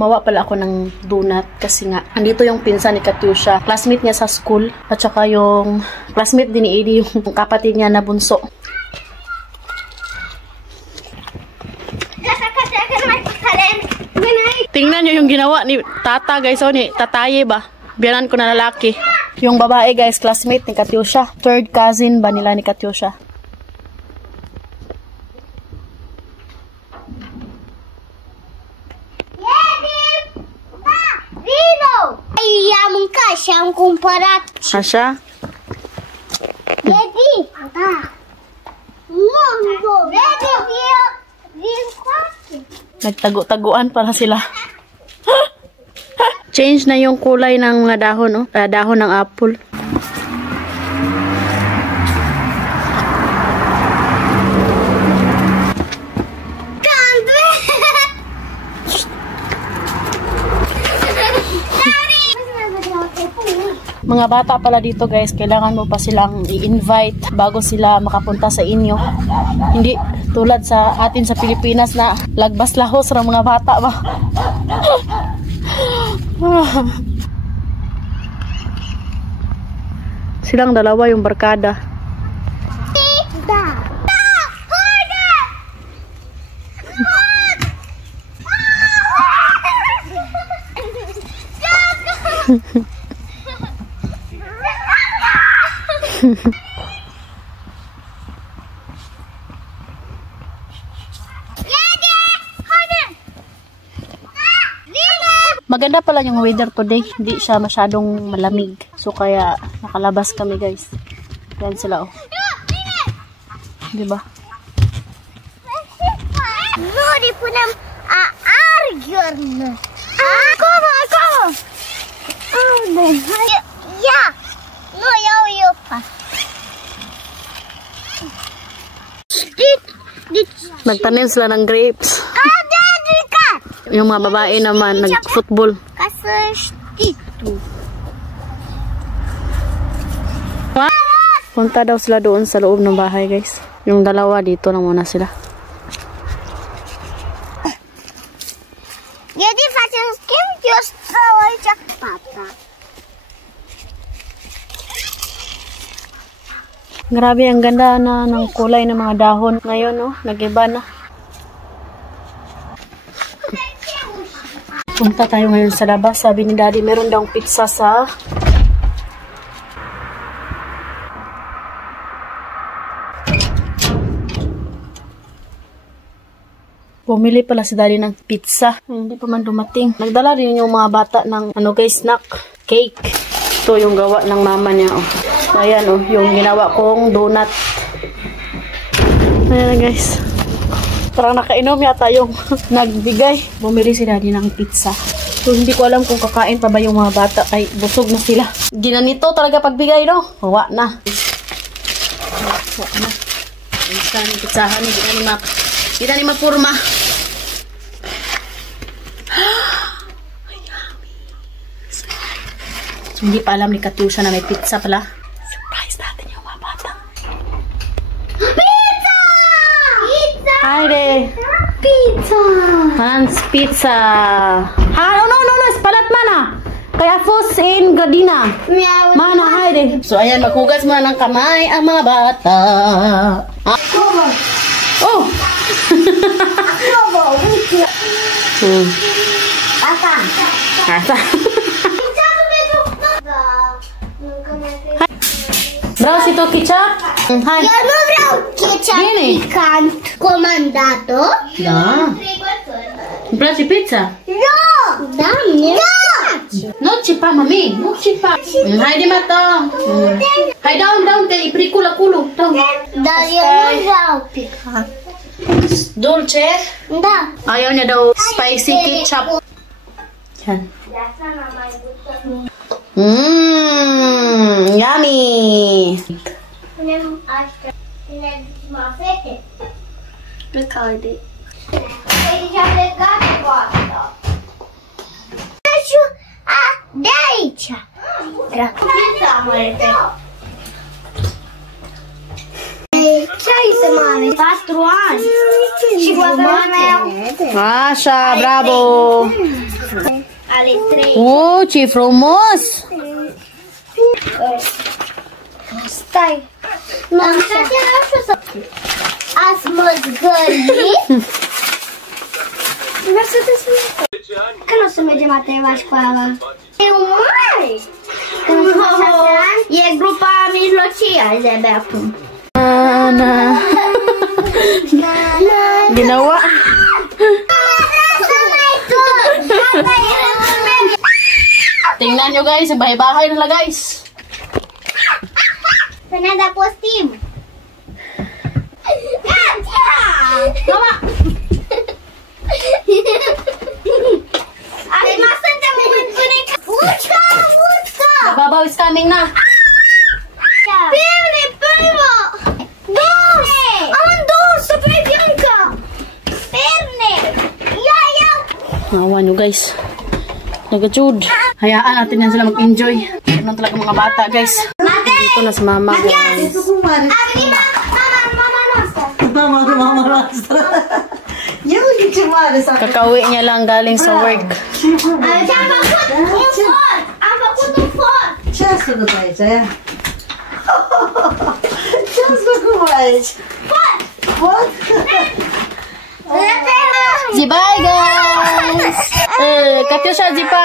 gumawa pala ako ng donut kasi nga, andito yung pinsan ni Katiusha. Classmate niya sa school. At saka yung classmate din ni Eddie, yung kapatid niya na bunso. Tingnan nyo yung ginawa ni Tata guys. O ni Tataye ba? Biyanan ko na lalaki. Yung babae guys, classmate ni Katiusha. Third cousin ba nila ni Katiusha? Ayamon ka siyang kumparat. Asya? Ready? Nagtago-taguan pala sila. Change na yung kulay ng mga dahon, oh. Dahon ng apple. Mga bata pala dito guys, kailangan mo pa silang i-invite bago sila makapunta sa inyo. Hindi tulad sa atin sa Pilipinas na lagbas-lahos ng mga bata ba. Silang dalawa yung barkada. Maganda pala yung weather today. Hindi siya masyadong malamig. So kaya nakalabas kami guys. Yan sila oh. Diba? Lori po ng argyon. Ako! Oh, no. Yeah. No, yo pa. Nagtanim sila ng grapes. Yung mga babae naman nag-football. Punta daw sila doon sa loob ng bahay guys. Yung dalawa dito na muna sila. Jadi facem schimb just aici papa. Grabe ang ganda na ng kulay ng mga dahon ngayon, no? Nag-iba na. Punta tayo ngayon sa labas. Sabi ni Daddy, meron daw pizza sa Pumili pala si Daddy ng pizza. Hindi pa man dumating. Nagdala rin yung mga bata ng ano guys, snack, cake. Ito yung gawa ng mama niya. Oh. Ayan oh, yung ginawa kong donut. Ayan guys. Parang nakainom yata yung nagbigay. Bumili si Daddy ng pizza. So hindi ko alam kung kakain pa ba yung mga bata. Ay busog na sila. Ginanito talaga pagbigay no. Hawa na. Hawa na. Isa ni pizzahan ni Hindi ni mapurma. So, hindi pa alam ni Katiusha na may pizza pala. Surprise natin yung mga bata. Pizza! Pizza! Hi there. Pizza! Hans pizza. Ha, no, spalat mana. Kaya fos in Gardina. Mana, hi there. So, ayan, maghugas muna ng kamay ang mga bata. Oh! Asa? Bravo ito ketchup? Hi. Eu nu vreau ketchup picant comandato. Da. Îmi place pizza? No! Da, no! Nu cipa, mami. Nu cipa. Haide, mata. Hai, down, te ipricul acolo. Dar eu nu vreau picant. Dulce? Da. Ayaw niya daw spicy ketchup. Yan. Yummy! Punem asta. Punem mafete. Recalde. Păi deja plecat cu asta. De aici. Pizza, mărete. Ce ai să mare? 4 ani. Și vă Masha, bravo. Oh, Chief Romos. Stai. Azi mă zgăli. Vreau să te spun. Când o să mergem la tema școală? E mare. Când o să faci 6 ani? E grupa mijlocie de acum. Ginawa. Tingnan nyo guys, bahay-bahay na guys. Fernanda, postim. Mama! Ay, suntem în bunica. Urcă, urcă! Babaw is coming na. Perne, prima! Dos! Am dos, să vrei Bianca! Perne! Ia! Nawa nyo guys. Nagajud. Hayaan natin yan sila mag-enjoy. Ganun talaga mga bata guys. Dito na si mama guys. Mama noastră. Eu zic ce mare s-a făcut. Kakauwi niya lang galing sa work. Am făcut un fort! Ce ați făcut aici, ia? Ce ați făcut aici? Fort! Zi bye guys! Katiusha, zi pa!